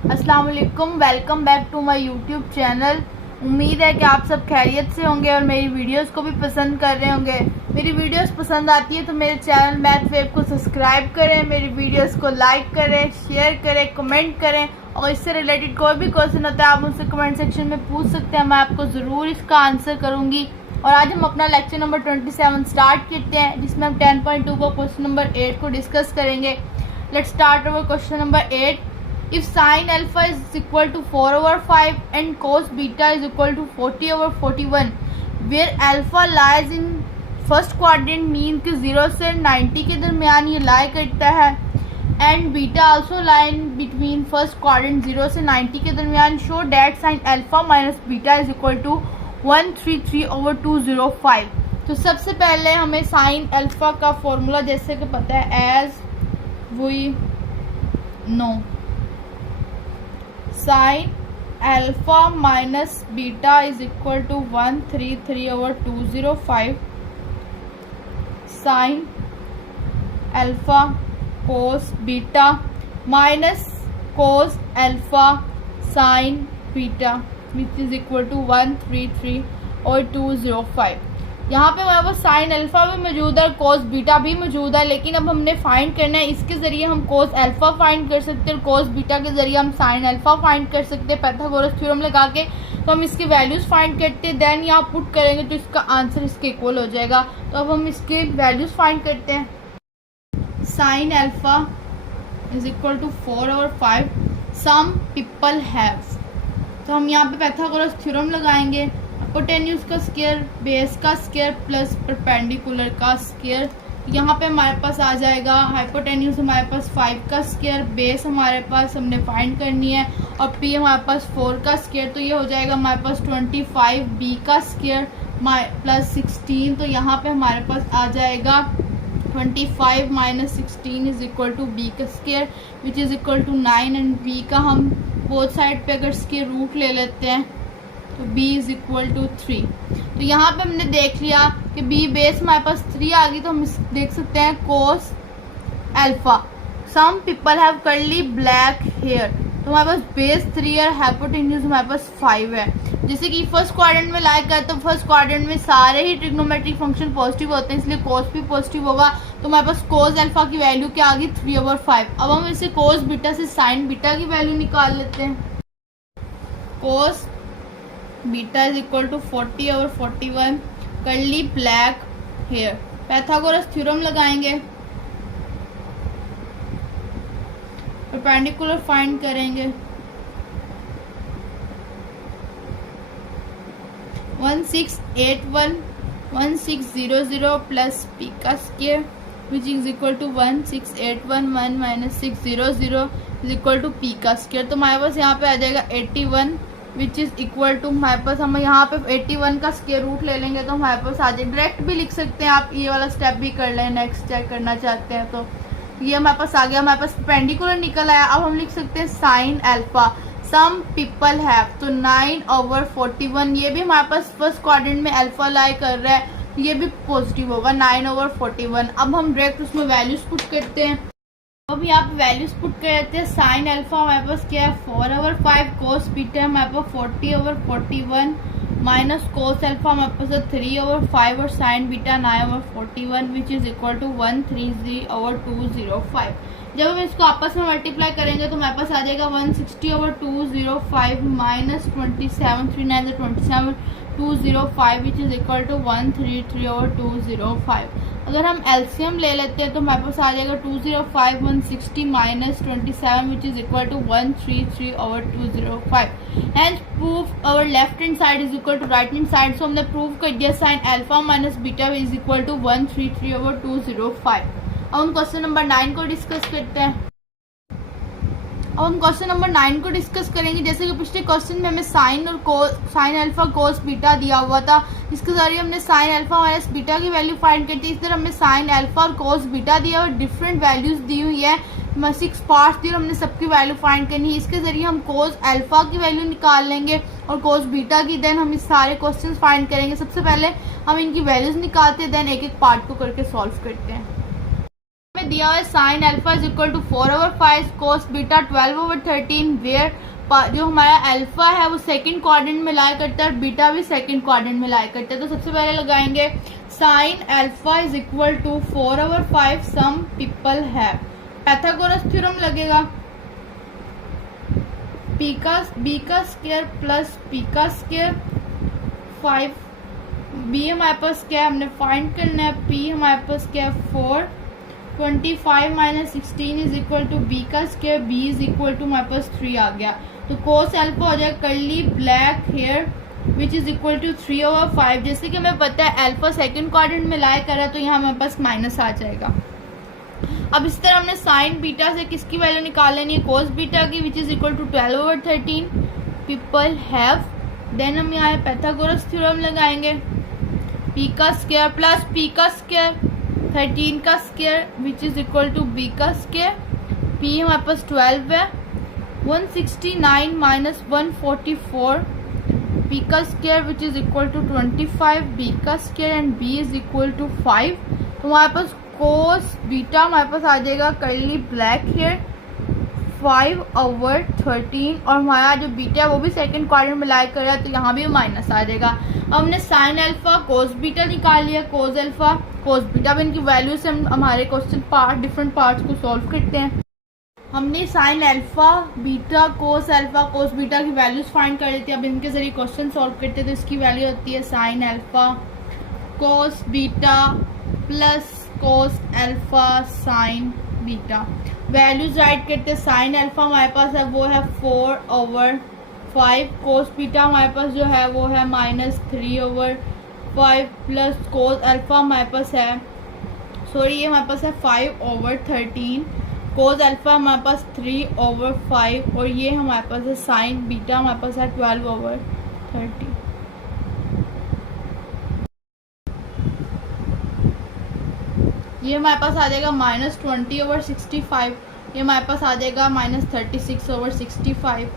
अस्सलाम वालेकुम, welcome back to my YouTube channel. उम्मीद है कि आप सब खैरियत से होंगे और मेरी वीडियोस को भी पसंद कर रहे होंगे। मेरी वीडियोस पसंद आती है तो मेरे चैनल मैथ वेब को सब्सक्राइब करें, मेरी वीडियोस को लाइक करें, शेयर करें, कमेंट करें और इससे रिलेटेड कोई भी क्वेश्चन होता है आप मुझसे कमेंट सेक्शन में पूछ सकते हैं, मैं आपको ज़रूर इसका आंसर करूँगी। और आज हम अपना लेक्चर नंबर 27 स्टार्ट करते हैं, जिसमें हम 10.2 को क्वेश्चन नंबर 8 को डिस्कस करेंगे। Let's start our question number 8। If sin alpha is equal to 4/5 and cos beta is equal to 40/41, where alpha lies in first quadrant mean कि 0 से 90 के दरमियान ये लाई करता है, and beta also lie in between first quadrant 0 से 90 के दरमियान, show that sin alpha minus beta is equal to 133/205। तो सबसे पहले हमें sin alpha का फॉर्मूला जैसे कि पता है as we know, sine alpha minus beta is equal to 133/205। Sine alpha cos beta minus cos alpha sine beta which is equal to 133/205। यहाँ पे हमारे पास साइन अल्फा भी मौजूद है और कोस बीटा भी मौजूद है, लेकिन अब हमने फाइंड करना है। इसके ज़रिए हम कोस अल्फा फाइंड कर सकते हैं और कोस बीटा के ज़रिए हम साइन अल्फा फाइंड कर सकते हैं पाइथागोरस थ्योरम लगा के। तो हम इसकी वैल्यूज़ फाइंड करते हैं, देन यहाँ पुट करेंगे तो इसका आंसर इसके इक्वल हो जाएगा। तो अब हम इसके वैल्यूज़ फाइंड करते हैं। Sine alpha is equal to 4/5 some people have. तो हम यहाँ पे पाइथागोरस थ्योरम लगाएंगे। हाइपोटेन्यूज का स्क्वायर, बेस का स्क्वायर प्लस परपेंडिकुलर का स्क्वायर। यहाँ पे हमारे पास आ जाएगा हाइपोटेन्यूज हमारे पास 5 का स्क्वायर, बेस हमारे पास हमने फाइंड करनी है और पी हमारे पास 4 का स्क्वायर। तो ये हो जाएगा हमारे पास 25 बी का स्क्वायर प्लस 16। तो यहाँ पे हमारे पास आ जाएगा 25 minus 16 is equal to B का square which is equal to 9 and B का हम बोथ साइड पे अगर स्क्वायर रूट ले लेते हैं तो b इज इक्वल टू 3। तो यहाँ पे हमने देख लिया कि b बेस हमारे पास 3 आ गई। तो हम देख सकते हैं cos alpha some people have curly black hair. तो हमारे पास बेस 3 और हाइपोटेन्यूज हमारे पास 5 है। जैसे कि फर्स्ट क्वाड्रेंट में लाइक है तो फर्स्ट क्वाड्रेंट में सारे ही ट्रिग्नोमेट्रिक फंक्शन पॉजिटिव होते हैं, इसलिए कोस भी पॉजिटिव होगा। तो हमारे पास कोस अल्फा की वैल्यू क्या आ गई 3/5। अब हम इसे कोस बीटा से साइन बीटा की वैल्यू निकाल लेते हैं। Cos beta is equal to 40/41 curly black hair. Pythagoras theorem लगाएंगे, परपेंडिकुलर फाइंड करेंगे। 1600 प्लस पी का square which is equal to 1681 minus 600 is equal to p का स्क्वायर। तो हमारे पास यहाँ पे आ जाएगा 81 विच इज इक्वल टू हमारे पास हम यहाँ पे 81 का स्क्वायर रूट ले लेंगे तो हमारे पास आ जाए। डायरेक्ट भी लिख सकते हैं आप, ये वाला स्टेप भी कर लें नेक्स्ट चेक करना चाहते हैं। तो ये हमारे पास आ गया, हमारे पास पेंडिकुलर निकल आया। अब हम लिख सकते हैं sine alpha some people have. तो 9/41 ये भी हमारे पास फर्स्ट क्वाड्रेंट में अल्फा लाई कर रहा है, ये भी पॉजिटिव होगा 9/41। अब हम डायरेक्ट उसमें वैल्यूज पुट करते हैं। अब यहाँ पे वैल्यूज पुट कर देते हैं। साइन अल्फा हमारे पास क्या है 4/5, कोस बीटा हमारे पास 40/41 माइनस कोस अल्फा हमारे पास 3/5 और sine beta 9/41 which is equal to 130/205। जब हम इसको आपस में मल्टीप्लाई करेंगे तो हमारे पास आ जाएगा 160/205 minus 27 3 9 27 205 which is equal to 133/205। अगर हम एलसीएम ले लेते हैं तो हमारे पास आ जाएगा 205 160 minus 27 which is equal to 133/205। And proof our left hand side is equal to right hand side. So हमने प्रूव कर दिया sine alpha minus beta is equal to 133/205। अब हम क्वेश्चन नंबर 9 को डिस्कस करते हैं। अब हम क्वेश्चन नंबर 9 को डिस्कस करेंगे। जैसे कि पिछले क्वेश्चन में हमें साइन और साइन अल्फा कोस बीटा दिया हुआ था, इसके जरिए हमने साइन अल्फा माइनस बीटा की वैल्यू फाइंड करती है। इस तरह हमें साइन अल्फा और कोस बीटा दिया और डिफरेंट वैल्यूज दी हुई है, 6 पार्ट्स दी और हमने सबकी वैल्यू फाइंड करनी है। इसके जरिए हम कोस अल्फा की वैल्यू निकाल लेंगे और कोस बीटा की, देन हम इस सारे क्वेश्चन फाइंड करेंगे। सबसे पहले हम इनकी वैल्यूज निकालते हैं, देन एक एक पार्ट को करके सॉल्व करते हैं। हमें दिया हुआ है sine alpha is equal to 4/5 cos beta 12/13 where जो हमारा अल्फा है वो सेकंड क्वाड्रेंट में लाई करता है और बीटा भी सेकंड क्वाड्रेंट में लाई करता है। तो सबसे पहले लगाएंगे sine alpha is equal to 4/5 some people have. Pythagoras theorem लगेगा, बी का स्क्वायर प्लस पी का स्क्वायर 5, बी हमारे पास क्या है हमने फाइंड करना है, पी हमारे पास क्या है 4, 25 minus 16 is equal to B का square, B is equal to हमारे पास 3 आ गया। तो कोस अल्फा हो जाएगा curly black hair which is equal to 3/5। जैसे कि हमें पता है अल्फा सेकंड क्वाड्रेंट में लाई कर रहा है तो यहाँ हमारे पास माइनस आ जाएगा। अब इस तरह हमने साइन बीटा से किसकी वैल्यू निकाल लेनी है, कोस बीटा की which is equal to 12/13 people have. Then हम यहाँ पाइथागोरस थ्योरम लगाएंगे, पी का स्क्वायर प्लस पी का स्क्वायर 13 का square which is equal to B का स्क्वायर, पी हमारे पास 12 है, 169 माइनस 144 पी का square which is equal to 25 B का square and B is equal to 5। तो हमारे पास कोस बीटा हमारे पास आ जाएगा कर्ली ब्लैक हेयर 5/13 और हमारा जो बीटा है वो भी सेकंड क्वाड्रेंट में लाई कर रहा है तो यहाँ भी माइनस आ जाएगा। अब हमने साइन अल्फा कोस बीटा निकाल लिया, कोस अल्फा कोस बीटा भी इनकी वैल्यू से हम हमारे क्वेश्चन डिफरेंट पार्ट्स को सॉल्व करते हैं। हमने साइन अल्फा बीटा कोस बीटा की वैल्यूज फाइंड कर लेते हैं। अब इनके जरिए क्वेश्चन सॉल्व करते हैं तो इसकी वैल्यू होती है sine alpha cos beta plus cos alpha sine beta. Values write करते हैं, साइन अल्फा हमारे पास है वो है 4/5, कोस बीटा हमारे पास जो है वो है -3/5 प्लस कोस अल्फा हमारे पास है ये हमारे पास है 5/13, कोस अल्फा हमारे पास 3/5 और ये हमारे पास है साइन बीटा हमारे पास है 12/13। ये हमारे पास आ जाएगा -20/65, ये हमारे पास आ जाएगा -36/65,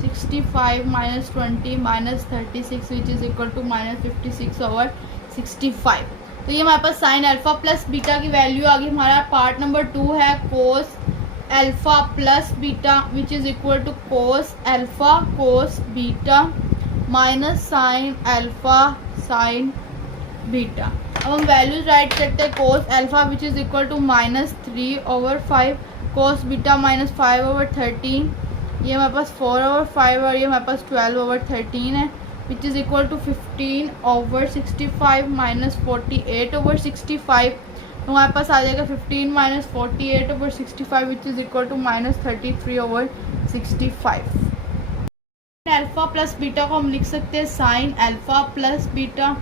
65 minus 20 minus 36 which is equal to -56/65। तो ये हमारे पास साइन अल्फा प्लस बीटा की वैल्यू आ गई। हमारा पार्ट नंबर 2 है cos alpha plus beta which is equal to cos alpha cos beta minus sine alpha sine beta. अब हम वैल्यूज राइट करते हैं, cos alpha which is equal to -3/5 cos beta -5/13, ये हमारे पास 4/5 और ये हमारे पास 12/13 है which is equal to 15/65 minus 48/65। तो हमारे पास आ जाएगा 15 minus 48/65 which is equal to -33/65। Alpha plus beta को हम लिख सकते हैं sine alpha plus beta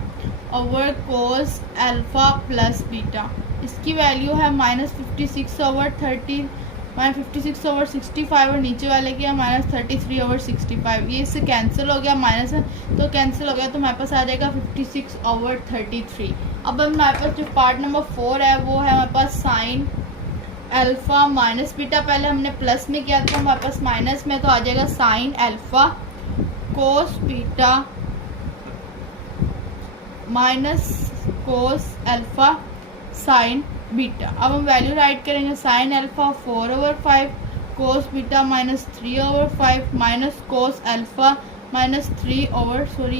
over cos alpha plus beta. इसकी वैल्यू है -56/30 -56/65 और नीचे वाले की है -33/65। ये इससे कैंसिल हो गया, माइनस तो कैंसिल हो गया तो हमारे पास आ जाएगा 56/33। अब हमारे पास जो पार्ट नंबर 4 है वो है हमारे पास साइन अल्फा माइनस बीटा। पहले हमने प्लस में किया था, हमारे पास माइनस में तो आ जाएगा sign alpha cos beta minus cos alpha sine beta. अब हम वैल्यू राइट करेंगे, sine alpha 4/5 cos beta -3/5 minus cos alpha ये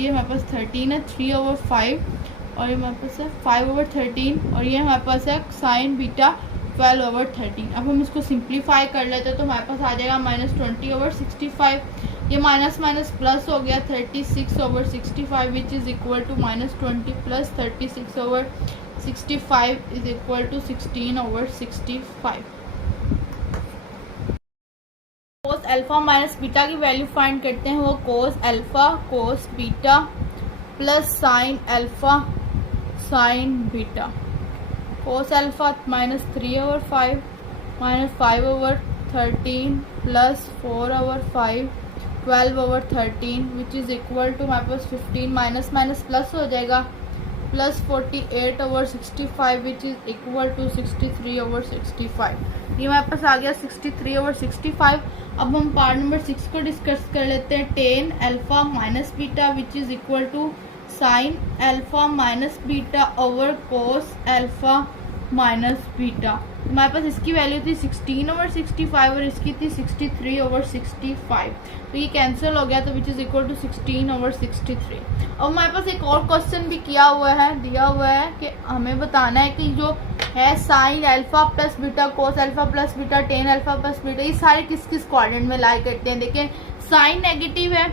हमारे पास 13 है 3/5 और ये हमारे पास है 5/13 और ये हमारे पास है साइन बीटा 12/13। अब हम इसको सिंप्लीफाई कर लेते हैं तो हमारे पास आ जाएगा -20/65। ये माइनस माइनस प्लस हो गया 36/65 which is equal to -20 plus 36/65 is equal to 16/65। Cos alpha minus beta की वैल्यू फाइंड करते हैं, वो cos alpha cos beta plus sine alpha sine beta. Cos alpha -3/5 -5/13 plus 4/5 12/13 which is equal to हमारे पास 15 minus minus plus हो जाएगा plus 48/65 which is equal to 63/65। ये हमारे पास आ गया 63/65। अब हम पार्ट नंबर 6 को डिस्कस कर लेते हैं, tan alpha minus beta which is equal to sine alpha minus beta over cos alpha minus beta. हमारे पास इसकी वैल्यू थी 16/65 और इसकी थी 63/65। तो ये कैंसिल हो गया, तो विच इज इक्वल टू 16/63। अब हमारे पास एक और क्वेश्चन भी दिया हुआ है कि हमें बताना है कि जो है sine alpha plus beta, cos alpha plus beta, tan alpha plus beta, ये सारे किस किस क्वाड्रेंट में लाई करते हैं। देखिए साइन नेगेटिव है,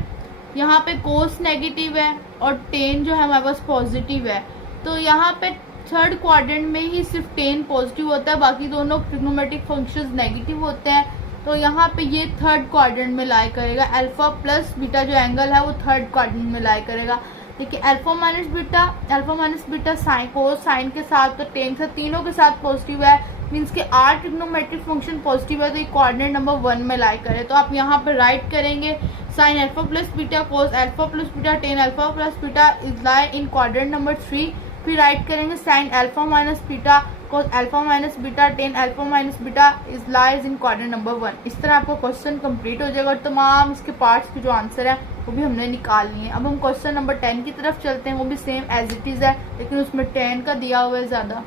यहाँ पे कोस नेगेटिव है और टेन जो है हमारे पास पॉजिटिव है। तो यहाँ पे थर्ड क्वाड्रेंट में ही सिर्फ टेन पॉजिटिव होता है, बाकी दोनों ट्रिग्नोमेट्रिक फंक्शंस नेगेटिव होते हैं। तो यहाँ पे ये थर्ड क्वाड्रेंट में लाई करेगा। अल्फा प्लस बीटा जो एंगल है वो थर्ड क्वाड्रेंट में लाई करेगा। देखिए alpha minus beta sine cos sign के साथ तो टेन से तीनों के साथ पॉजिटिव है, मीन्स के आर ट्रिग्नोमेट्रिक फंक्शन पॉजिटिव है, तो ये क्वाड्रेंट नंबर 1 में लाई करे। तो आप यहाँ पे राइट करेंगे sign alpha plus beta cos alpha plus beta tan alpha plus beta is lie in quadrant number 3। फिर राइट करेंगे sign alpha minus beta cos alpha minus beta ten alpha minus beta is lies in quadrant number 1। इस तरह आपका question complete हो जाएगा और तमाम इसके पार्ट्स के जो आंसर है वो भी हमने निकाल लिए। अब हम क्वेश्चन नंबर 10 की तरफ चलते हैं। वो भी सेम एज इट इज है, लेकिन उसमें 10 का दिया हुआ है ज्यादा।